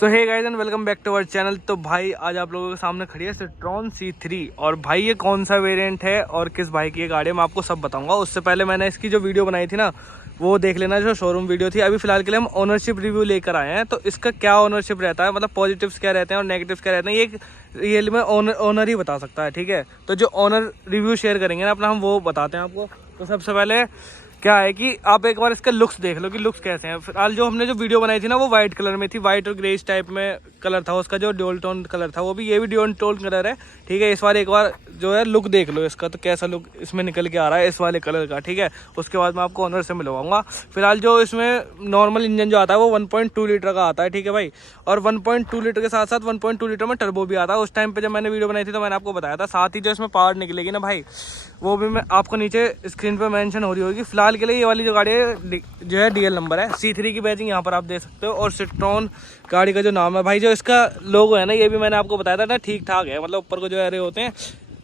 So hey guys and welcome back to our channel. तो भाई आज आप लोगों के सामने खड़ी है सिट्रॉन C3 और भाई ये कौन सा वेरिएंट है और किस भाई की ये गाड़ी है मैं आपको सब बताऊंगा। उससे पहले मैंने इसकी जो वीडियो बनाई थी ना वो देख लेना, जो शोरूम वीडियो थी। अभी फिलहाल के लिए हम ओनरशिप रिव्यू लेकर आए हैं। तो इसका क्या ओनरशिप रहता है, मतलब पॉजिटिव्स क्या रहते हैं और नेगेटिव्स क्या रहते हैं, ये रियल में ओनर ही बता सकता है। ठीक है, तो जो ओनर रिव्यू शेयर करेंगे ना अपना, हम वो बताते हैं आपको। तो सबसे पहले क्या है कि आप एक बार इसके लुक्स देख लो कि लुक्स कैसे हैं। फिलहाल जो हमने जो वीडियो बनाई थी ना वो वाइट कलर में थी, वाइट और ग्रेस टाइप में कलर था उसका, जो ड्यूल टोन कलर था वो भी, ये भी ड्यूल टोन कलर है। ठीक है, इस बार एक बार जो है लुक देख लो इसका, तो कैसा लुक इसमें निकल के आ रहा है इस वाले कलर का। ठीक है, उसके बाद मैं आपको ओनर से मिलवाऊंगा। फिलहाल जो इसमें नॉर्मल इंजन जो आता है वो 1.2 लीटर का आता है। ठीक है भाई, और 1.2 लीटर के साथ साथ 1.2 लीटर में टर्बो भी आता है। उस टाइम पे जब मैंने वीडियो बनाई थी तो मैंने आपको बताया था। साथ ही जो इसमें पावर निकलेगी ना भाई, वो भी मैं आपको नीचे स्क्रीन पे मेंशन हो रही होगी। फिलहाल के लिए ये वाली जो गाड़ी है जो है DL नंबर है, C3 की बैजिंग यहाँ पर आप देख सकते हो। और सिट्रॉन गाड़ी का जो नाम है भाई, जो इसका लोगो है ना ये भी मैंने आपको बताया था ना, ठीक ठाक है। मतलब ऊपर को जो एरे होते हैं,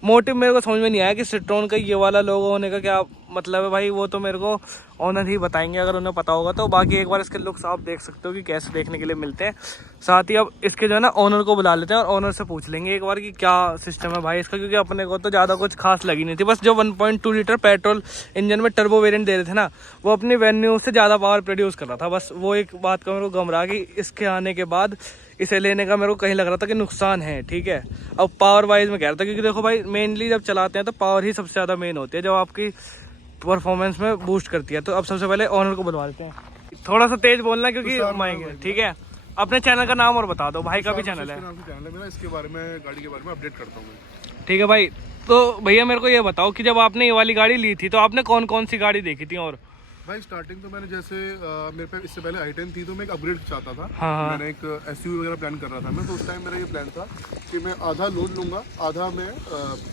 मोटिव मेरे को समझ में नहीं आया कि सिट्रॉन का ये वाला लोगो होने का क्या मतलब है भाई। वो तो मेरे को ऑनर ही बताएंगे अगर उन्हें पता होगा तो। बाकी एक बार इसके लुक्स आप देख सकते हो कि कैसे देखने के लिए मिलते हैं। साथ ही अब इसके जो है ना ओनर को बुला लेते हैं और ओनर से पूछ लेंगे एक बार कि क्या सिस्टम है भाई इसका, क्योंकि अपने को तो ज़्यादा कुछ खास लगी नहीं थी। बस जो 1.2 लीटर पेट्रोल इंजन में टर्बो वेरिएंट दे रहे थे ना, वो अपनी वेन्यू से ज़्यादा पावर प्रोड्यूस कर रहा था। बस वो एक बात का मेरे को गम रहा कि इसके आने के बाद इसे लेने का मेरे को कहीं लग रहा था कि नुकसान है। ठीक है, अब पावर वाइज में कह रहा था, क्योंकि देखो भाई मेनली जब चलाते हैं तो पावर ही सबसे ज़्यादा मेन होती है, जब आपकी परफॉर्मेंस में बूस्ट करती है। तो अब सबसे पहले ओनर को बुलवा लेते हैं। थोड़ा सा तेज बोलना क्योंकि माइक। ठीक है, अपने चैनल का नाम और बता दो, भाई का भी चैनल है मेरा, इसके बारे में गाड़ी के बारे में अपडेट करता हूँ। ठीक है भाई, तो भैया मेरे को ये बताओ कि जब आपने ये वाली गाड़ी ली थी तो आपने कौन कौन सी गाड़ी देखी थी? और भाई स्टार्टिंग तो मैंने जैसे मेरे पे इससे पहले i10 थी तो मैं एक अपग्रेड चाहता था। हाँ। मैंने एक SUV वगैरह प्लान कर रहा था मैं, तो उस टाइम मेरा ये प्लान था कि मैं आधा लोन लूंगा, आधा मैं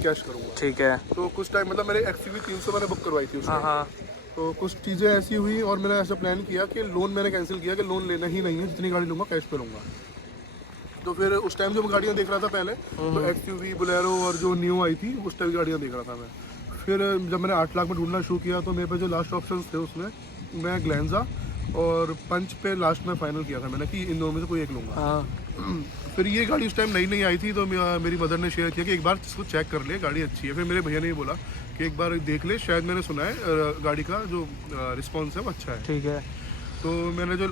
कैश करूंगा। ठीक है, तो कुछ टाइम मतलब मेरे XUV 300 मैंने बुक करवाई थी उसमें। हाँ। तो कुछ चीज़ें ऐसी हुई और मैंने ऐसा प्लान किया कि लोन मैंने कैंसिल किया कि लोन लेना ही नहीं है, जितनी गाड़ी लूंगा कैश पे लूंगा। तो फिर उस टाइम जो गाड़ियाँ देख रहा था पहले, तो XUV बोलेरो और जो न्यू आई थी उस टाइप की गाड़ियाँ देख रहा था मैं। फिर जब मैंने 8 लाख में ढूंढना शुरू किया तो मेरे पे जो लास्ट ऑप्शन थे उसमें मैं ग्लैंजा और पंच पे लास्ट में फाइनल किया था मैंने कि इन दोनों में से कोई एक लूँगा। हाँ। फिर ये गाड़ी उस टाइम नई नई आई थी तो मेरी मदर ने शेयर किया कि एक बार इसको चेक कर ले, गाड़ी अच्छी है। फिर मेरे भैया ने ये बोला कि एक बार देख ले, शायद मैंने सुना है गाड़ी का जो रिस्पॉन्स है वो अच्छा है। ठीक है, तो मैंने जो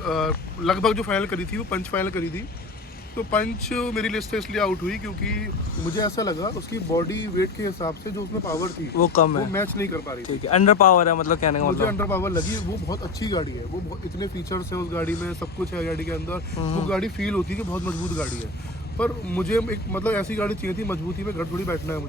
लगभग जो फाइनल करी थी वो पंच फाइनल करी थी। तो पंच मेरी लिस्ट से इसलिए आउट हुई क्योंकि मुझे ऐसा लगा उसकी बॉडी वेट के हिसाब से जो उसमें पावर थी वो कम है, वो मैच नहीं कर पा रही थी। ठीक है, अंडर पावर है मतलब कहने का मुझे मतलब। अंडर पावर लगी। वो बहुत अच्छी गाड़ी है, वो इतने फीचर्स हैं उस गाड़ी में, सब कुछ है गाड़ी के अंदर। वो गाड़ी फील होती है कि बहुत मजबूत गाड़ी है। पर मुझे एक मतलब ऐसी गाड़ी चाहिए थी, मजबूती में घर थोड़ी बैठना है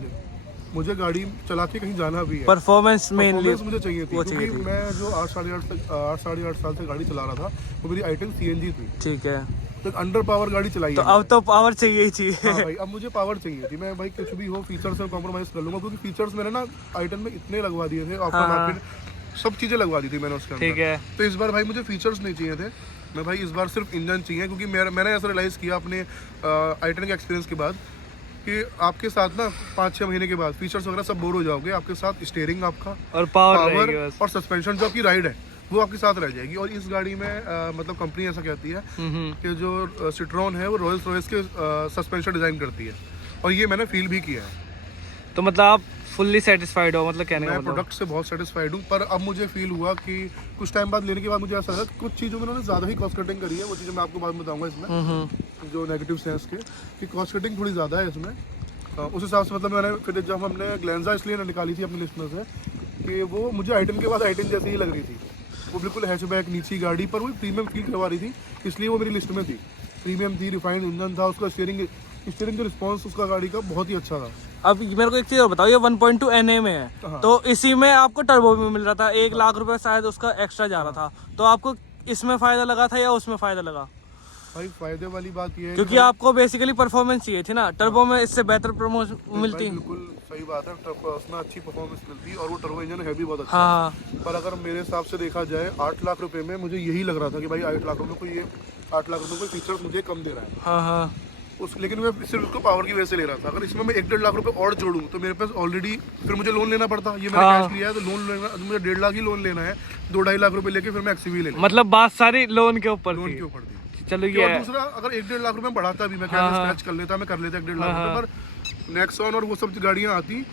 मुझे गाड़ी चला के कहीं जाना भी है। परफॉर्मेंस मेनली मुझे चाहिए थी क्योंकि मैं जो 8 साढ़े आठ साल से गाड़ी चला रहा था वो मेरी i10 CNG थी। ठीक है, तो अंडर पावर गाड़ी चलाई तो है। अब तो पावर चाहिए ही चाहिए। हाँ भाई, अब मुझे पावर चाहिए थी। मैं भाई कुछ भी हो फीचर से कॉम्प्रोमाइज कर लूंगा, क्योंकि फीचर्स मैंने ना i10 में इतने लगवा दिए थे, आफ्टर मार्केट सब चीज़ें लगवा दी थी मैंने उसके अंदर। ठीक है, तो इस बार भाई मुझे फीचर्स नहीं चाहिए थे, मैं भाई इस बार सिर्फ इंजन चाहिए। क्योंकि मैंने ऐसा रियलाइज़ किया अपने i10 के एक्सपीरियंस के बाद कि आपके साथ ना 5-6 महीने के बाद फीचर्स वगैरह सब बोर हो जाओगे। आपके साथ स्टीयरिंग आपका और पावर और सस्पेंशन जो आपकी राइड है वो आपके साथ रह जाएगी। और इस गाड़ी में मतलब कंपनी ऐसा कहती है कि जो सिट्रॉन है वो रॉयल्स रॉयस के सस्पेंशन डिज़ाइन करती है, और ये मैंने फील भी किया है। तो मतलब आप फुल्ली सेटिस्फाइड हो, मतलब कहने का मैं मतलब। प्रोडक्ट से बहुत सेटिस्फाइड हूँ। पर अब मुझे फील हुआ कि कुछ टाइम बाद लेने के बाद मुझे ऐसा लगा कुछ चीज़ों में उन्होंने ज़्यादा ही कॉस्ट कटिंग करी है। वो चीज़ें मैं आपको बाद में बताऊँगा इसमें जो नेगेटिव्स हैं इसके, कि कॉस्ट कटिंग थोड़ी ज़्यादा है इसमें। उस हिसाब से मतलब मैंने फिर जब हमने ग्लैंजा इसलिए निकाली थी अपनी लिस्ट में से कि वो मुझे i10 के बाद i10 जैसी ही लग रही थी। वो बिल्कुल हैचबैक नीची गाड़ी पर वो प्रीमियम फील करवा रही थी, इसलिए वो मेरी लिस्ट में थी। प्रीमियम थी, रिफाइंड इंजन था, उसका स्टीयरिंग का रिस्पॉन्स उसका गाड़ी का बहुत ही अच्छा था। अब मेरे को एक चीज और बताओ, ये 1.2 NA में है। हाँ। तो इसी में आपको टर्बो भी मिल रहा था, 1 लाख रुपए शायद उसका एक्स्ट्रा जा रहा था। तो आपको इसमें फायदा लगा था या उसमें फायदा लगा? भाई फायदे वाली बात ये है क्योंकि आपको बेसिकली परफॉर्मेंस चाहिए थी ना, टर्बो में इससे बेहतर प्रमोशन मिलती। बिल्कुल सही बात है, उसमें अच्छी परफॉर्मेंस मिलती है और वो टर्बो इंजन है भी बहुत अच्छा। हाँ, पर अगर मेरे हिसाब से देखा जाए 8 लाख रुपए में मुझे यही लग रहा था कि भाई 8 लाख रुपए को ये 8 लाख रुपए को फीचर्स मुझे कम दे रहा है। हाँ। लेकिन मैं सिर्फ उसको पावर की वजह से ले रहा था। अगर इसमें मैं 1-1.5 लाख रुपए और जोड़ूं तो मेरे पास ऑलरेडी फिर मुझे लोन लेना पड़ता। ये मैंने कैश लिया है तो लोन लेना, मुझे 1.5 लाख ही लोन लेना है। 2-2.5 लाख रुपए लेके फिर मैं XUV ले लूं। मतलब बात सारी लोन के ऊपर लोन के ऊपर थी। चलो और ये है। दूसरा अगर 1-1.5 लाख रुपए बढ़ाता भी, मैं हाँ, हाँ। स्क्रैच कर लेता, मैं कर लेता 1-1.5 लाख रुपए, पर नेक्सॉन और वो सब गाड़ियाँ आती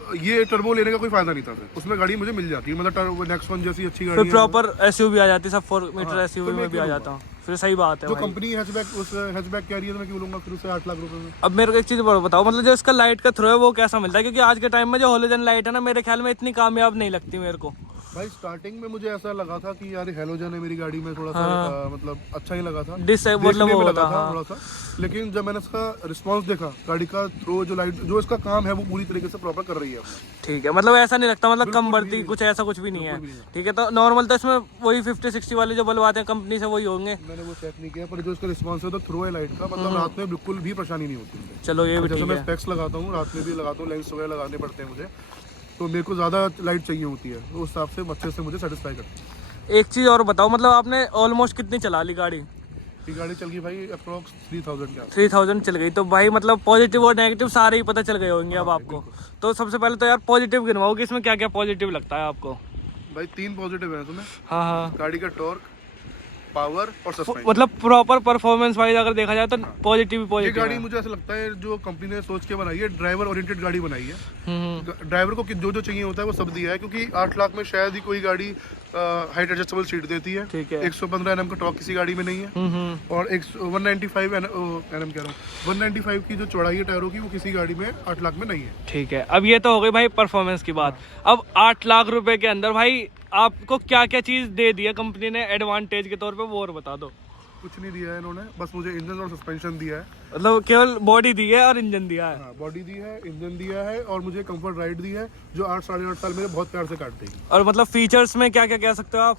तो ये टर्बो लेने का कोई फायदा नहीं था फिर। उसमें गाड़ी मुझे मिल जाती, मतलब नेक्सॉन जैसी अच्छी गाड़ी फिर प्रॉपर एसयूवी आ जाती, सब 4 मीटर हाँ, एसयूवी तो मैं में भी आ क्यों जाता हूँ, फिर सही बात है जो भाई। कंपनी हैचबैक उस हैचबैक कह रही है तो मैं क्यों लूंगा फिर उसे 8 लाख रुपए में। अब मेरे को एक चीज बताओ, मतलब जो इसका लाइट का थ्रो है वो कैसा मिलता है, क्योंकि आज के टाइम में जो हॉलोजन लाइट है ना, मेरे ख्याल में इतनी कामयाब नहीं लगती मेरे को। भाई स्टार्टिंग में मुझे ऐसा लगा था कि यार हेलोजन है मेरी गाड़ी में, थोड़ा सा मतलब अच्छा ही लगा था, मतलब देखने वो में होता लगा था हाँ। थोड़ा सा। लेकिन जब मैंने इसका रिस्पांस देखा, गाड़ी का थ्रो जो लाइट जो इसका काम है वो पूरी तरीके से प्रॉपर कर रही है अपना। ठीक है, मतलब ऐसा नहीं लगता, मतलब कम बिल्कुल बढ़ती भी कुछ ऐसा कुछ भी नहीं है। बिल्कुल भी नहीं। ठीक है, तो नॉर्मल तो इसमें वही 50-60 वाले जो बल्ब आते हैं कंपनी से वही होंगे। मैंने वो चेक नहीं किया, पर जो इसका रिस्पांस है तो थ्रो है लाइट का, मतलब रात में बिल्कुल भी परेशानी नहीं होती मुझे। चलो ये भी जैसे ठीक मैं है। स्पेक्स लगाता हूँ, रात में भी लगाता हूँ, लेंस वगैरह लगाने पड़ते हैं मुझे, तो मेरे को ज़्यादा लाइट चाहिए होती है, तो उस हिसाब से अच्छे से मुझे सेटिस्फाई करती है। एक चीज और बताओ, मतलब आपने ऑलमोस्ट कितनी चला ली गाड़ी? ये गाड़ी चल गई भाई अप्रोक्स 3000 के आसपास। 3000 चल गई, तो भाई मतलब पॉजिटिव और नेगेटिव सारे ही पता चल गए होंगे अब आपको। तो सबसे पहले तो यार पॉजिटिव गिनवाओ कि इसमें क्या क्या पॉजिटिव लगता है आपको। भाई 3 पॉजिटिव है तुम्हें, हाँ हाँ, गाड़ी का टॉर्क, पावर और सस्पेंशन। मतलब प्रॉपर परफॉर्मेंस वाइज अगर देखा जाए तो पॉजिटिव ही ये पॉजिटिव गाड़ी है। मुझे ऐसा लगता है जो कंपनी ने सोच के बनाई है, ड्राइवर ओरिएंटेड गाड़ी बनाई है। ड्राइवर को जो जो चाहिए होता है वो सब दिया है, क्योंकि 8 लाख में शायद ही कोई गाड़ी हाइट एडजस्टेबल सीट देती है। ठीक है। 115 एनएम का टॉर्क किसी गाड़ी में नहीं है, और 195 एनएम कह रहा हूँ, 195 की जो चौड़ाई है टायरों की वो किसी गाड़ी में 8 लाख में नहीं है। ठीक है, अब ये तो हो गई भाई परफॉर्मेंस की बात। अब 8 लाख रुपए के अंदर भाई आपको क्या क्या चीज दे दी है कंपनी ने एडवांटेज के तौर पे, वो और बता दो। कुछ नहीं दिया है इन्होंने, बस मुझे इंजन और सस्पेंशन दिया है। मतलब केवल बॉडी दी है और इंजन दिया है। हाँ, बॉडी दी है, इंजन दिया है, और मुझे कंफर्ट राइड दी है, जो 8-8.5 साल मेरे बहुत प्यार से काट देगी। और मतलब फीचर्स में क्या क्या कह सकते हो आप,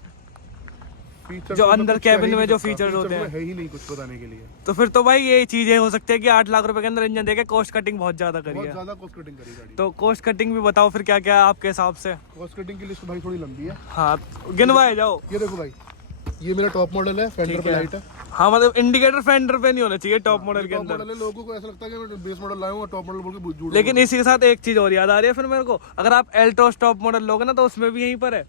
फीचर जो अंदर कैबिन में जो फीचर्स होते हैं? है ही नहीं कुछ बताने के लिए। तो फिर तो भाई ये चीजें हो सकती है कि 8 लाख रुपए के अंदर इंजन देके कॉस्ट कटिंग बहुत ज्यादा करी बहुत है। ज्यादा कॉस्ट कटिंग करी गाड़ी। तो कॉस्ट कटिंग भी बताओ फिर क्या क्या है आपके हिसाब से। कॉस्ट कटिंग की लिस्ट भाई थोड़ी लंबी है। हाँ गिनवाए जाओ। ये देखो भाई, ये मेरा टॉप मॉडल है, फेंडर पे लाइट है। हाँ मतलब इंडिकेटर फेंडर पे नहीं होना चाहिए टॉप मॉडल के टॉप अंदर। मॉडल है, लोगों को ऐसा लगता है कि मैं बेस मॉडल लाया हूँ और टॉप मॉडल बोल के झूठ। लेकिन इसी के साथ एक चीज और याद आ रही है फिर मेरे को, अगर आप एल्ट्रोस टॉप मॉडल लोगे ना तो उसमें भी यहीं पर है,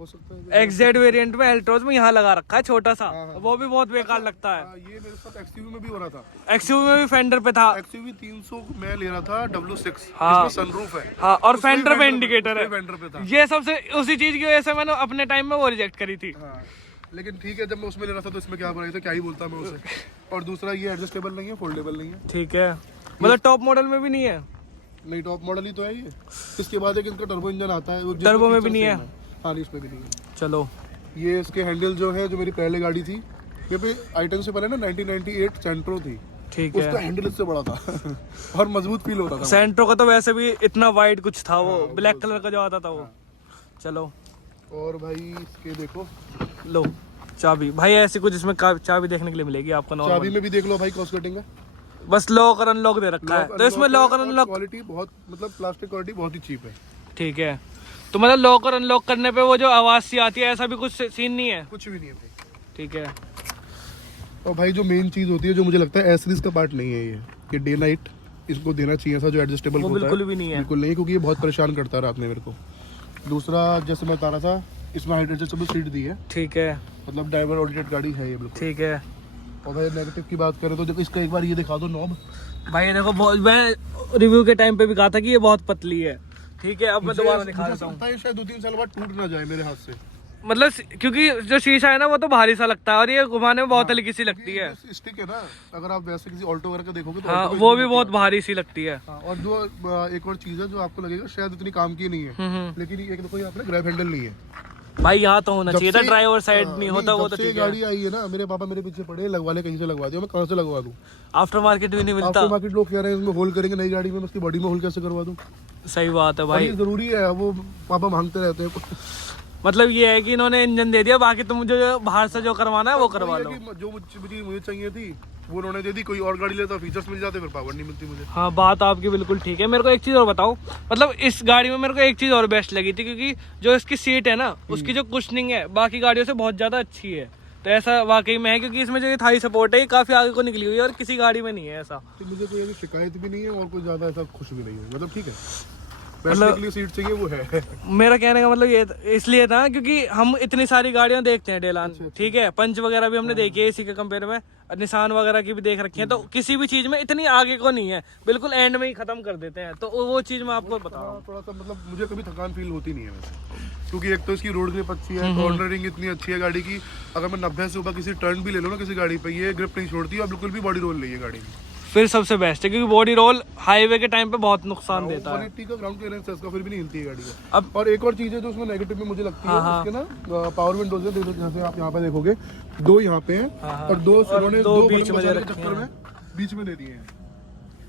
हो सकता है। एक्जेड वेरिएंट में एल्ट्रोस में यहाँ लगा रखा है छोटा सा, वो भी बहुत बेकार लगता है। ये मेरे साथ एक्सयूवी में भी हो रहा था। एक्सयूवी में भी फेंडर पे था। एक्सयूवी 300 मैं ले रहा था W6, हाँ। इसमें सनरूफ है। हाँ, और उसमें फेंडर पे फेंडर इंडिकेटर है। फेंडर पे था। ये सबसे उसी चीज की वजह से मैंने अपने टाइम में वो रिजेक्ट करी थी। हाँ, लेकिन ठीक है, जब मैं उसमें ले रहा था तो इसमें क्या बुराई था, क्या ही बोलता मैं उसे। और दूसरा ये एडजस्टेबल नहीं है, फोल्डेबल नहीं है। ठीक है, मतलब टॉप मॉडल में भी नहीं है। नहीं, टॉप मॉडल ही तो है ये। इसके बाद एक इनका टर्बो इंजन आता है, टर्बो में भी नहीं है। हाँ, इसमें भी नहीं है। चलो ये इसके हैंडल जो है, जो मेरी पहले गाड़ी थी, ये पे आइटम से पहले ना 1998 सेंट्रो थी, ठीक उसका है। हैंडल इससे बड़ा था और मजबूत फील होता था। सेंट्रो का तो वैसे भी इतना वाइड कुछ था, वो ब्लैक कलर का जो आता था वो। चलो और भाई इसके देखो, लो चाबी, भाई ऐसी कुछ इसमें चाबी देखने के लिए मिलेगी आपको चाबी नॉर्मल। में भी देख लो भाई, कॉस्ट कटिंग है। बस लॉक और अनलॉक दे रखा है, तो इसमें लॉक और अनलॉक क्वालिटी बहुत, मतलब प्लास्टिक क्वालिटी बहुत ही चीप है। ठीक है, तो मतलब लॉक और अनलॉक करने पे वो जो आवाज सी आती है ऐसा भी कुछ सीन नहीं है? कुछ भी नहीं है भाई। ठीक है। और भाई जो मेन चीज होती है, जो मुझे लगता है एसरीज का पार्ट नहीं है ये डे नाइट इसको देना चाहिए था, जो एडजस्टेबल वो होता है। बिल्कुल भी नहीं है। बिल्कुल नहीं, क्योंकि ये बहुत परेशान करता है रात में मेरे को। दूसरा, जैसे मैं बता रहा था, इसमें हाइट एडजस्टेबल सीट दी है, ठीक है। मतलब ड्राइवर ओरिएंटेड गाड़ी है ये बिल्कुल। ठीक है और भाई नेगेटिव की बात करें तो जब इसका एक बार ये दिखा दो नॉब, भाई ये देखो, मैं रिव्यू के टाइम पे भी कहा था कि ये बहुत पतली है। ठीक है, अब मैं दोबारा दिखा देता हूँ। है शायद 2-3 साल बाद टूट ना जाए मेरे हाथ से। मतलब क्योंकि जो शीशा है ना वो तो भारी सा लगता है और ये घुमाने में बहुत हल्की सी लगती है। स्टिक है ना, अगर आप वैसे किसी ऑल्टो वगैरह का देखोगे तो हाँ, ऑल्टो वो भी बहुत भारी सी लगती है। हाँ, और जो एक और चीज है जो आपको लगेगा शायद इतनी काम की नहीं है, लेकिन एक देखो, यहाँ पे ग्रैब हैंडल नहीं है भाई, यहाँ तो होना जब चाहिए था, से- ड्राइवर साइड नहीं नहीं, होता वो जब तो से ठीक है। गाड़ी आई है ना, मेरे पापा मेरे पीछे पड़े, लगवा ले, कहीं से लगवा दिया, मैं कहाँ से लगवा दूँ? आफ्टर मार्केट भी नहीं मिलता। आफ्टर मार्केट लोग कह रहे हैं इसमें होल करेंगे नई गाड़ी में, मैं उसकी बॉडी में होल कैसे करवा दूँ? सही बात है भाई भाई। जरूरी है, वो पापा मांगते रहते हैं। मतलब ये है कि इन्होंने इंजन दे दिया, बाकी तुम जो बाहर से जो करवाना है वो करवा वही लो। है कि जो चीज मुझे चाहिए थी वो उन्होंने दे दी, कोई और गाड़ी लेता फीचर्स मिल जाते, फिर पावर नहीं मिलती मुझे। हाँ, बात आपकी बिल्कुल ठीक है। मेरे को एक चीज़ और बताओ, मतलब इस गाड़ी में मेरे को एक चीज़ और बेस्ट लगी थी, क्योंकि जो इसकी सीट है ना, उसकी जो कुशनिंग है बाकी गाड़ियों से बहुत ज़्यादा अच्छी है। तो ऐसा वाकई में है, क्योंकि इसमें जो ये थाई सपोर्ट है ये काफ़ी आगे को निकली हुई है और किसी गाड़ी में नहीं है ऐसा। तो मुझे कोई ऐसी शिकायत भी नहीं है और कोई ज़्यादा ऐसा खुश भी नहीं है, मतलब ठीक है। बैठने के लिए सीट चाहिए वो है। मेरा कहने का मतलब ये इसलिए था क्योंकि हम इतनी सारी गाड़ियां देखते हैं डेलान, ठीक है, पंच वगैरह भी हमने देखी है इसी के कंपेयर में, निशान वगैरह की भी देख रखी है, तो किसी भी चीज में इतनी आगे को नहीं है, बिल्कुल एंड में ही खत्म कर देते हैं, तो वो चीज मैं आपको बता रहा हूँ। थोड़ा सा मतलब मुझे कभी थकान फील होती नहीं है वैसे, क्योंकि एक तो इसकी रोड ग्रिप अच्छी है, कॉर्नरिंग इतनी अच्छी है गाड़ी की, अगर मैं 90 से ऊपर किसी टर्न भी ले लूँ ना किसी गाड़ी पे, ये ग्रिप नहीं छोड़ती और बिल्कुल भी बॉडी रोल नहीं है गाड़ी की। फिर सबसे बेस्ट है क्योंकि बॉडी रोल हाईवे के टाइम पे बहुत नुकसान देता है। 180 का ग्राउंड क्लियरेंस है इसका, फिर भी नहीं हिलती है गाड़ी का। अब और एक और चीज है जो उसमें नेगेटिव में मुझे लगती है, उसके ना पावर विंडोज है, देखो जैसे आप यहाँ पे देखोगे 2 यहाँ पे हैं और 2 इन्होंने 2 बीच में के चक्कर में बीच में दे दिए हैं।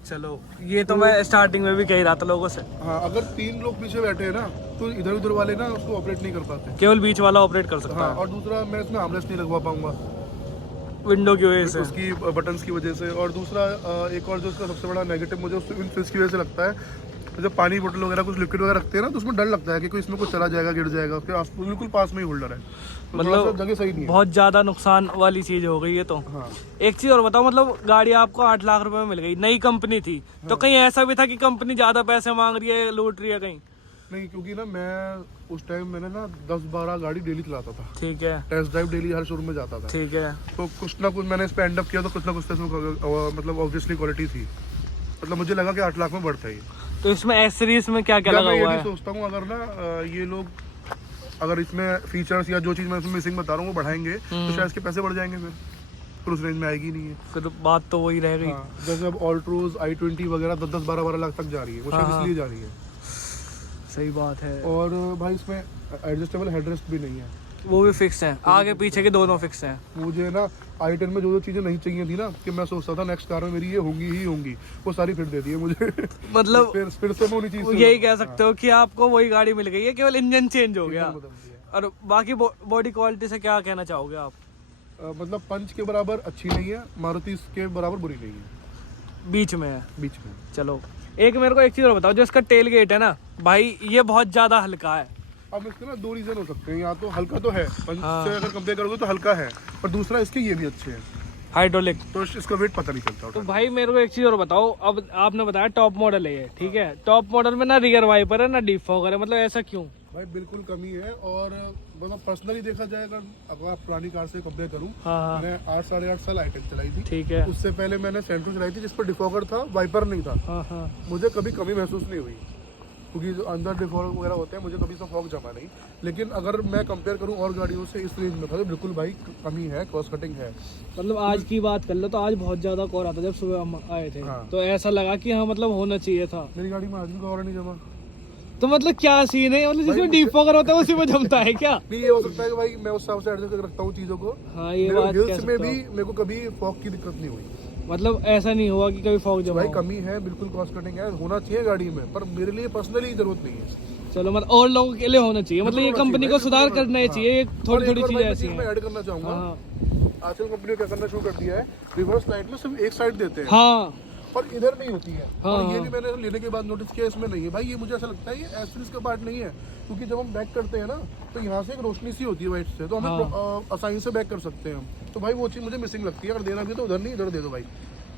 चलो ये तो मैं स्टार्टिंग में भी कह रहा था लोगों से। हाँ, अगर 3 लोग पीछे बैठे हैं ना तो इधर उधर वाले ना उसको ऑपरेट नहीं कर पाते, केवल बीच वाला ऑपरेट कर सकता हाँ, और दूसरा मैं इसमें आर्मरेस्ट नहीं लगवा पाऊंगा है विंडो की वजह से, उसकी बटन्स की वजह से। और दूसरा एक और जो उसका सबसे बड़ा नेगेटिव मुझे उसकी वजह से लगता है, जब पानी बोतल वगैरह कुछ लिक्विड वगैरह रखते हैं ना तो उसमें डर लगता है कि कोई इसमें कुछ चला जाएगा, गिर जाएगा, उसके बिल्कुल पास में ही होल्डर है, तो मतलब जगह सही नहीं है। बहुत ज्यादा नुकसान वाली चीज हो गई है। तो हाँ। एक चीज और बताओ, मतलब गाड़ी आपको 8 लाख रुपए में मिल गई, नई कंपनी थी, तो कहीं ऐसा भी था कि कंपनी ज्यादा पैसे मांग रही है, लूट रही है कहीं? नहीं, क्योंकि ना मैं उस टाइम मैंने ना 10-12 गाड़ी डेली चलाता था, ठीक है, टेस्ट ड्राइव डेली हर शोरूम में जाता था, ठीक है, तो कुछ ना कुछ मैंने इस पे एंड अप किया, तो कुछ ना कुछ तो इसमें मतलब ऑब्वियसली क्वालिटी थी, मतलब मुझे लगा कि 8 लाख में बढ़ता है ये। तो इसमें एस सीरीज में क्या क्या या लगा मैं ये हुआ भी है? सोचता हूँ अगर ना ये लोग अगर इसमें फीचर्स या जो चीज़ मैं इसमें मिसिंग बता रहा हूँ वो बढ़ाएंगे तो शायद इसके पैसे बढ़ जाएंगे, फिर उस रेंज में आएगी नहीं है, फिर बात तो वही रह गई। हाँ, जैसे अब ऑल्ट्रोज i20 वगैरह 10-10, 12-12 लाख तक जा रही है, वो शायद इसलिए जा रही है। सही बात है। और भाई इसमें एडजस्टेबल हेडरेस्ट भी नहीं है, वो भी फिक्स है, आगे पीछे के दोनों फिक्स हैं। मुझे ना i10 में जो चीज़ें नहीं चाहिए थी ना, कि मैं सोचता था नेक्स्ट कार में मेरी ये होंगी ही होंगी, वो सारी फिट दे दी है मुझे। मतलब फिर से मैं उन्हीं चीज़ यही कह सकते हो कि आपको वही गाड़ी मिल गई है, केवल इंजन चेंज हो गया। और बाकी बॉडी क्वालिटी से क्या कहना चाहोगे आप? मतलब पंच के बराबर अच्छी नहीं है, मारुति के बराबर बुरी नहीं है, बीच में है। बीच में। चलो एक मेरे को एक चीज और बताओ, जो इसका टेल गेट है ना भाई, ये बहुत ज्यादा हल्का है। अब इसके ना 2 रीजन हो सकते हैं, या तो हल्का तो है पंच से अगर कंपेयर करोगे तो हल्का है, और दूसरा इसके ये भी अच्छे हैं हाइड्रोलिक, तो इसका वेट पता नहीं चलता। तो भाई मेरे को एक चीज और बताओ, अब आपने बताया टॉप मॉडल है ये, ठीक है, टॉप मॉडल में ना रियर वाइपर है ना डीप फॉगर है, मतलब ऐसा क्यों? भाई बिल्कुल कमी है, और मतलब पर्सनली देखा जाए अगर आप पुरानी कार से कंपेयर करूँ, हाँ, मैंने 8 साढ़े 8 साल i10 चलाई थी, ठीक है, उससे पहले मैंने सेंट्रो चलाई थी जिस पर डिफॉगर था, वाइपर नहीं था, हाँ, मुझे कभी कमी महसूस नहीं हुई, क्योंकि जो अंदर डिफॉगर वगैरह होते हैं मुझे कभी से फॉग जमा नहीं। लेकिन अगर मैं कंपेयर करूं और गाड़ियों से इस रेंज में था तो बिल्कुल भाई कमी है, क्रॉस कटिंग है। मतलब आज की बात कर लो तो आज बहुत ज्यादा कोहरा था जब सुबह हम आए थे, हाँ। तो ऐसा लगा कि हाँ मतलब होना चाहिए था। मेरी गाड़ी में आज भी कोहरा नहीं जमा, तो मतलब क्या सीन है, मतलब जिसमें डीप फॉगर होता है उसी में जमता है क्या? नहीं, ये हो सकता है कि भाई मैं उस हिसाब से एडजस्ट करके रखता हूँ चीज़ों को। हाँ ये बात कह हिल्स सकते में हो। भी मेरे को कभी फॉग की दिक्कत नहीं हुई, मतलब ऐसा नहीं हुआ कि कभी फॉग जमा भाई हो। कमी है, बिल्कुल क्रॉस कटिंग है, होना चाहिए गाड़ी में, पर मेरे लिए पर्सनली जरूरत नहीं है। चलो मतलब और लोगों के लिए होना चाहिए, मतलब ये कंपनी को सुधार करना ही चाहिए, ये थोड़ी थोड़ी चीजें ऐसी मैं हैं। ऐड करना चाहूंगा, हाँ आजकल कंपनी ने क्या करना शुरू कर दिया है, रिवर्स लाइट में सिर्फ एक साइड देते हैं, हाँ और इधर नहीं होती है। हाँ, और ये भी मैंने लेने के बाद नोटिस किया इसमें नहीं है भाई, ये मुझे ऐसा लगता है ये एस्ट्रिस का पार्ट नहीं है, क्योंकि जब हम बैक करते हैं ना तो यहाँ से एक रोशनी सी होती है वाइट से, तो हमें आसानी से बैक कर सकते हैं हम, तो भाई वो चीज़ मुझे मिसिंग लगती है। अगर देना भी तो उधर नहीं, इधर दे दो भाई।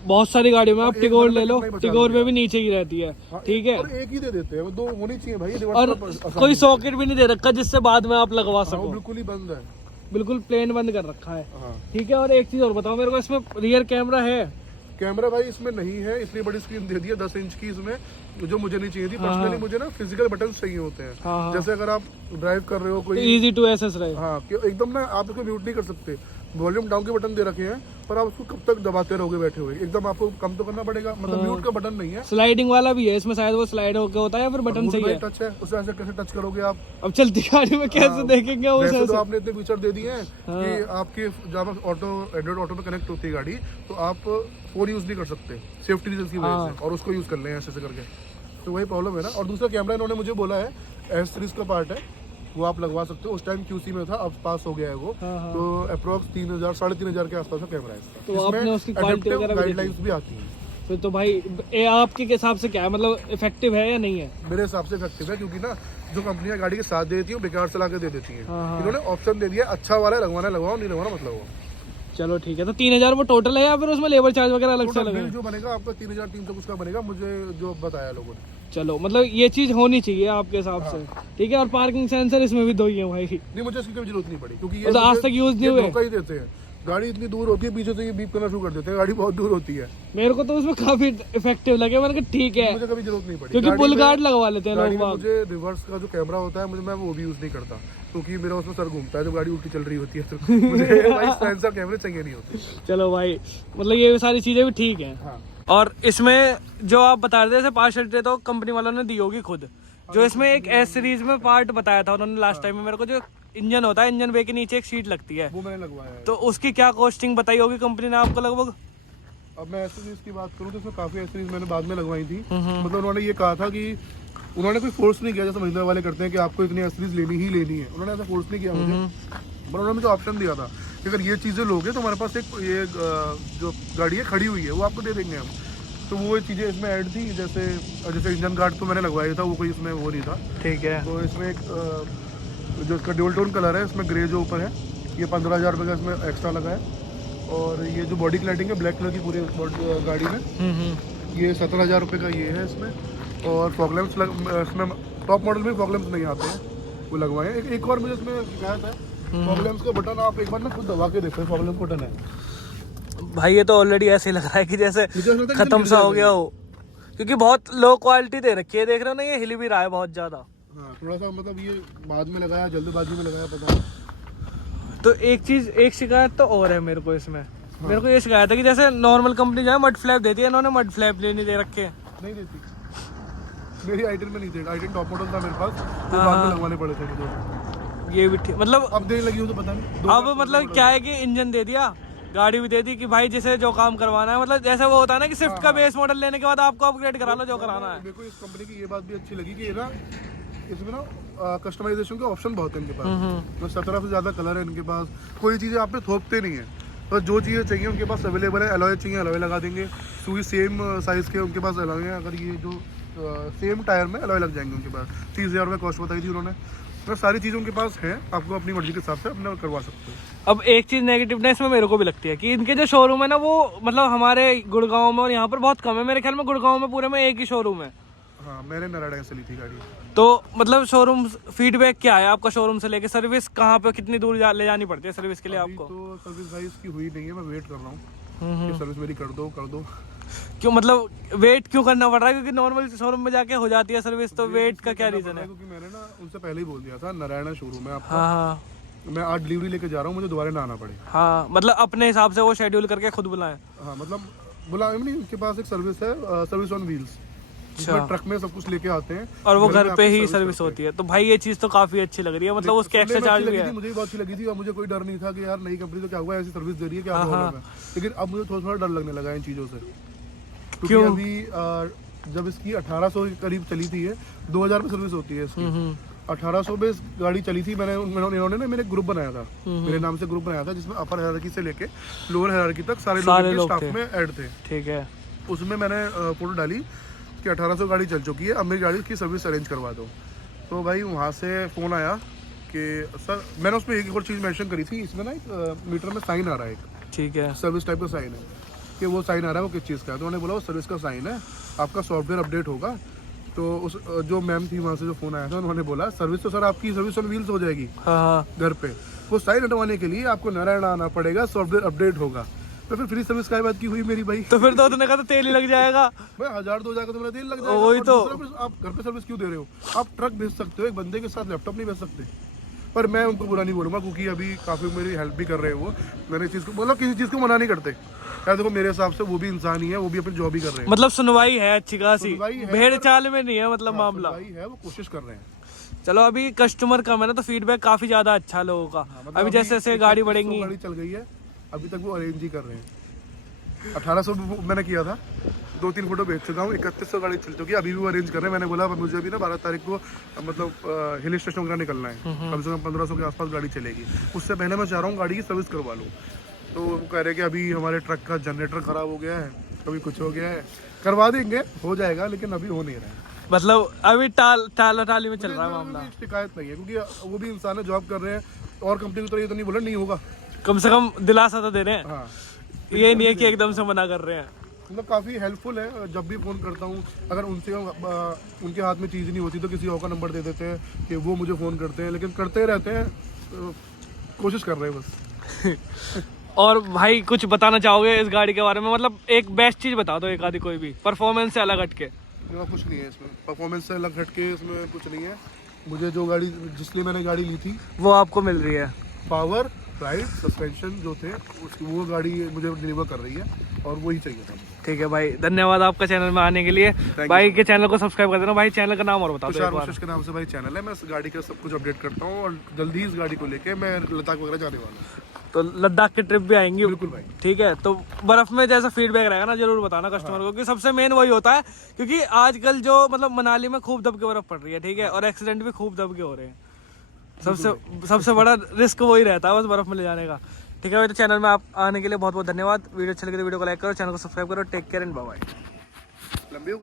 बहुत सारी गाड़ियों में आप एक टिगोर बार ले लो, कितना ही बचा टिगोर लिया। में भी नीचे ही रहती है, ठीक है, और एक ही दे देते हैं, वो 2 होनी चाहिए भाई, रिवर्स और का आसान कोई है। सॉकेट भी नहीं दे रखा जिससे बाद में आप लगवा हाँ, वो सको, बिल्कुल ही बंद है। बिल्कुल प्लेन बंद कर रखा है, हाँ, ठीक है। और एक चीज और बताओ मेरे को, इसमें रियर कैमरा है? कैमरा भाई इसमें नहीं है, इतनी बड़ी स्क्रीन दे दी है 10 इंच की इसमें, जो मुझे नहीं चाहिए थी पर्सनली। मुझे ना फिजिकल बटन चाहिए होते हैं, हाँ, हाँ। जैसे अगर आप ड्राइव कर रहे हो कोई, इजी टू एसेस रहे। हाँ, कि एकदम ना आप इसको म्यूट नहीं कर सकते, वॉल्यूम डाउन के बटन दे रखे हैं, पर आप उसको कब तक दबाते रहोगे बैठे हुए, एकदम आपको कम तो करना पड़ेगा, मतलब म्यूट का बटन नहीं है। स्लाइडिंग वाला भी है इसमें, शायद वो स्लाइड होकर होता है या फिर बटन सही है? टच है, उसे ऐसे कैसे टच करोगे आप? अब चलती गाड़ी में कैसे देखेंगे वो? वैसे तो आपने इतने फीचर दे दिए हैं कि आपके जब ऑटो एंड्रॉइड ऑटो में कनेक्ट होती है गाड़ी, तो आप फोन यूज नहीं कर सकते सेफ्टी रीजन की वजह से, और उसको यूज कर लें ऐसे करके, तो वही प्रॉब्लम है ना। और दूसरा कैमरा इन्होंने मुझे बोला है एस सीरीज का पार्ट है, वो आप लगवा सकते हो, उस टाइम क्यूसी में था, अब पास हो गया है वो, तो अप्रोक्स 3000 साढ़े 3000 के आसपास का कैमरा है इसका। तो आपने उसकी क्वालिटी वगैरह गाइडलाइंस भी आती हैं, फिर तो भाई ये आपके हिसाब से क्या है, मतलब इफेक्टिव है या नहीं है? मेरे हिसाब से इफेक्टिव है, क्योंकि ना जो कंपनियां गाड़ी के साथ देती है बेकार चला के दे देती हैं, हाँ। इन्होंने ऑप्शन दे दिया अच्छा वाला है, लगवाना लगवाओ, नहीं लगवाना मत लगवाओ। चलो ठीक है, तो 3000 वो टोटल है या फिर उसमें लेबर चार्ज वगैरह अलग से टोटल लगा? बिल जो बनेगा आपका 3300 कुछ का बनेगा, मुझे जो बताया लोगों ने। चलो मतलब ये चीज होनी चाहिए आपके हिसाब से, ठीक है। और पार्किंग सेंसर इसमें भी दो ही है भाई। नहीं, मुझे इसकी कोई जरूरत नहीं पड़ी, क्योंकि तो आज तक यूज नहीं हुए। धोखा ही देते हैं। गाड़ी इतनी दूर होती है, पीछे से ये बीप करना शुरू कर देते हैं, गाड़ी बहुत दूर होती है। मेरे को तो उसमें काफी इफेक्टिव लगे, मैंने कहा ठीक है, मुझे कभी जरूरत नहीं पड़ी, क्योंकि पुल गार्ड लगवा लेते हैं गाड़ी लोग। में मुझे रिवर्स का जो कैमरा होता है, मुझे मैं वो भी यूज नहीं करता, क्योंकि मेरा उसमें सर घूमता है जब गाड़ी उल्टी चल रही होती है, तो मुझे भाई सेंसर कैमरे चाहिए नहीं होते। चलो भाई, मतलब ये सारी चीजें भी ठीक है। हाँ। और इसमें जो आप बता रहे थे पार्शलिटी तो कंपनी वालों ने दी होगी खुद। जो इसमें एक एस सीरीज में पार्ट बताया था उन्होंने लास्ट टाइम में मेरे को, जो इंजन होता है, इंजन बे के नीचे एक सीट लगती है, वो मैंने लगवाया है। तो उसकी क्या कॉस्टिंग बताई होगी कंपनी ने आपको लगभग? अब मैं एसरीज की बात करूँ तो इसमें काफी एसरीज मैंने बाद में लगवाई थी। मतलब उन्होंने ये कहा था कि उन्होंने कोई फोर्स नहीं किया, जैसे महिंद्रा वाले करते हैं कि आपको इतनी एसरीज लेनी ही लेनी है। उन्होंने ऐसा फोर्स नहीं किया मुझे, पर उन्होंने मुझे ऑप्शन दिया था कि अगर ये चीजें लोगे तो हमारे पास एक ये जो गाड़ी है खड़ी हुई है वो आपको दे देंगे हम। तो वो चीजें इसमें ऐड थी, जैसे इंजन गार्ड तो मैंने लगवाया था, वो कोई इसमें वो नहीं था। ठीक है। तो इसमें एक जो इसका ड्यूल टोन कलर है, इसमें ग्रे जो ऊपर है, ये 15,000 रुपये का इसमें एक्स्ट्रा लगा है। और ये जो बॉडी क्लैडिंग है ब्लैक कलर की पूरी गाड़ी में, ये 17,000 रुपये का ये है इसमें। और फॉगलैम्प्स इसमें टॉप मॉडल में फॉगलैम्प्स नहीं आते हैं, वो लगवाए हैं। एक और मुझे इसमें शिकायत है, फॉगलैम्प्स का बटन आप एक बार ना खुद दबा के देखो, फॉगलैम्प बटन है भाई ये तो ऑलरेडी ऐसे लग रहा है कि जैसे खत्म सा हो गया हो, क्योंकि बहुत लो क्वालिटी दे रखी है, देख रहे हो ना, ये हिल भी रहा है बहुत ज्यादा। हाँ, थोड़ा सा मतलब ये बाद में लगाया, जल्दबाजी में लगाया, पता नहीं। तो एक शिकायत तो और है मेरे को इसमें। हाँ। मेरे को ये शिकायत है कि जैसे नॉर्मल कंपनी जो है मड फ्लैप देती है, इन्होंने मड फ्लैप नहीं दे रखे। नहीं देती, मेरी आइटन में नहीं थे, आइटन टॉप मॉडल था मेरे पास, तो बाद में लगवाने पड़े थे मुझे। ये भी ठीक, मतलब अब देने लगी हो तो पता नहीं। अब मतलब क्या है कि इंजन दे दिया, गाड़ी भी दे दी कि भाई जिसे जो काम करवाना है, मतलब जैसे वो होता है ना कि स्विफ्ट का बेस मॉडल लेने के बाद आपको अपग्रेड करा लो जो कराना है। मेरे को इस कंपनी की ये बात भी अच्छी लगी कि ये ना इसमें ना कस्टमाइजेशन के ऑप्शन बहुत है इनके पास। तो 17 से ज़्यादा कलर है इनके पास, कोई चीज़ें आप पे थोपते नहीं है, तो जो चीज़ें चाहिए उनके पास अवेलेबल है। अलॉय चाहिए अलॉय लगा देंगे, सुई सेम साइज़ के उनके पास अलॉय है। अगर ये जो सेम टायर में अलॉय लग जाएंगे उनके पास। 30,000 रुपये कॉस्ट बताई थी उन्होंने, तो सारी चीज़ उनके पास है, आपको अपनी मर्जी के हिसाब से अपना करवा सकते हो। अब एक चीज़ नेगेटिवनेस में मेरे को भी लगती है कि इनके जो शोरूम है ना, वो मतलब हमारे गुड़गांव में और यहाँ पर बहुत कम है। मेरे ख्याल में गुड़गांव में पूरे में एक ही शोरूम है। हाँ, मैंने नराड़ा से ली थी गाड़ी। तो मतलब शोरूम फीडबैक क्या है आपका शोरूम से लेके? सर्विस कहाँ पे कितनी दूर ले जानी पड़ती है सर्विस के लिए आपको? तो सर्विस भाई इसकी हुई नहीं है, मैं वेट कर रहा हूँ कि सर्विस मेरी कर दो। क्यों, मतलब वेट क्यों करना पड़ रहा है? क्योंकि नॉर्मल शोरूम में जाके हो जाती है सर्विस, तो वेट का क्या रीजन है? क्योंकि मैंने ना उनसे पहले ही बोल दिया था, नारायण शोरूम है आपका। हाँ, मैं आज डिलीवरी लेके जा रहा हूँ, मुझे दोबारा ना आना पड़े। हाँ, मतलब अपने हिसाब से वो शेड्यूल करके खुद बुलाएं। हाँ, मतलब बुलाए नहीं, उनके पास एक सर्विस है, सर्विस ऑन व्हील्स, जिसमें ट्रक में सब कुछ लेके आते हैं और वो घर पे ही सर्विस होती है। तो भाई ये चीज तो काफी अच्छी लग रही है, मतलब उसके एक्स्ट्रा चार्ज भी है। मुझे भी बहुत अच्छी लगी थी, और मुझे कोई डर नहीं था कि यार नई कंपनी तो क्या हुआ, ऐसी सर्विस दे रही है, क्या प्रॉब्लम है। लेकिन अब मुझे थोड़ा डर लगने लगा इन चीज़ों से, क्योंकि अभी जब इसकी 1800 के करीब चली थी, 2000 में सर्विस होती है इसकी। 1800 में गाड़ी चली थी, इन्होंने ना मेरे ग्रुप बनाया था, मेरे नाम से ग्रुप बनाया था, जिसमें अपर हायरार्की से लेके लोअर हायरार्की तक सारे लोग स्टाफ में ऐड थे। ठीक है, उसमें मैंने फोटो डाली कि 1800 गाड़ी चल चुकी है, अब मेरी गाड़ी की सर्विस अरेंज करवा दो। तो भाई वहाँ से फ़ोन आया कि सर, मैंने उसमें एक और चीज़ मेंशन करी थी, इसमें ना एक मीटर में साइन आ रहा है एक, ठीक है, सर्विस टाइप का साइन है, कि वो साइन आ रहा है वो किस चीज़ का है। तो उन्होंने बोला वो सर्विस का साइन है, आपका सॉफ्टवेयर अपडेट होगा। तो उस जो मैम थी वहाँ से जो फ़ोन आया था, उन्होंने बोला सर्विस तो सर आपकी सर्विस ऑन व्हील्स हो जाएगी घर पे, वो साइन हटवाने के लिए आपको नारायण आना पड़ेगा, सॉफ्टवेयर अपडेट होगा। तो फिर फ्री सर्विस का बात की हुई मेरी भाई। तो फिर तो उन्होंने कहा तो तेल ही लग जाएगा भाई, 1000-2000 का तो मेरा तेल लग जाएगा। वही तो, आप घर पे सर्विस क्यों दे रहे हो? आप ट्रक भेज सकते हो, एक बंदे के साथ लैपटॉप नहीं भेज सकते। पर मैं उनको बुरा नहीं बोलूँगा, क्योंकि अभी काफ़ी मेरी हेल्प भी कर रहे हैं वो। मैंने चीज़ को मतलब किसी चीज़ को मना नहीं करते यार, देखो मेरे हिसाब से वो भी इंसान ही है, वो भी अपनी जॉब ही कर रहे हैं। मतलब सुनवाई है अच्छी खासी, भेड़ चाल में नहीं है, मतलब मामला है, वो कोशिश कर रहे हैं। चलो अभी कस्टमर कम है ना, तो फीडबैक काफी ज्यादा अच्छा लोगों का। मतलब अभी जैसे जैसे गाड़ी बढ़ेंगी, गाड़ी चल गई है, अभी तक वो अरेंज ही कर रहे हैं। 1800 मैंने किया था, 2-3 फोटो भेज चुका हूँ, 3100 गाड़ी चल चुकी है, अभी भी वो अरेंज कर रहे हैं। मैंने बोला मुझे भी ना 12 तारीख को मतलब हिल स्टेशन वगैरह निकलना है, कम से कम 1500 के आसपास गाड़ी चलेगी। उससे पहले मैं चाह रहा हूँ गाड़ी की सर्विस करवा लूँ। तो वो कह रहे हैं कि अभी हमारे ट्रक का जनरेटर खराब हो गया है, कभी कुछ हो गया है, करवा देंगे, हो जाएगा, लेकिन अभी हो नहीं रहा है। मतलब अभी टाली में चल रहा है मामला। शिकायत नहीं है, क्योंकि वो भी इंसान है, जॉब कर रहे हैं, और कंपनी की तरह ये तो नहीं बोला नहीं होगा, कम से कम दिलासा तो दे रहे हैं। हाँ, ये नहीं है कि एकदम से मना कर रहे हैं। मतलब काफ़ी हेल्पफुल है। जब भी फ़ोन करता हूँ, अगर उनसे उनके हाथ में चीज़ नहीं होती तो किसी और का नंबर दे देते हैं कि वो मुझे फ़ोन करते हैं, लेकिन करते रहते हैं, कोशिश कर रहे हैं बस। और भाई कुछ बताना चाहोगे इस गाड़ी के बारे में, मतलब एक बेस्ट चीज़ बता दो एक आधी कोई भी, परफॉर्मेंस से अलग हटके। कुछ नहीं है इसमें, परफॉर्मेंस से अलग हटके इसमें कुछ नहीं है। मुझे जो गाड़ी, जिसलिए मैंने गाड़ी ली थी, वो आपको मिल रही है। पावर, राइड, सस्पेंशन जो थे उसकी, वो गाड़ी मुझे डिलीवर कर रही है और वही चाहिए था मुझे। ठीक है भाई, धन्यवाद आपका चैनल में आने के लिए। भाई के चैनल को सब्सक्राइब कर देना। भाई चैनल का नाम और बता दो एक बार। के नाम से भाई चैनल है। मैं इस गाड़ी का सब कुछ अपडेट करता हूँ और जल्दी ही इस गाड़ी को लेके मैं लद्दाख वगैरह जाने वाला हूँ। तो लद्दाख की ट्रिप भी आएंगी। बिल्कुल भाई। ठीक है, तो बर्फ में जैसा फीडबैक रहेगा ना जरूर बताना कस्टमर को, क्योंकि सबसे मेन वही होता है। क्योंकि आजकल जो मतलब मनाली में खूब दब के बर्फ पड़ रही है, ठीक है, और एक्सीडेंट भी खूब दब के हो रहे हैं। सबसे बड़ा रिस्क वही रहता है बस बर्फ में ले जाने का। ठीक है भाई, तो चैनल में आप आने के लिए बहुत बहुत धन्यवाद। वीडियो अच्छी लगे तो वीडियो को लाइक करो, चैनल को सब्सक्राइब करो। Take care and bye bye. लंबी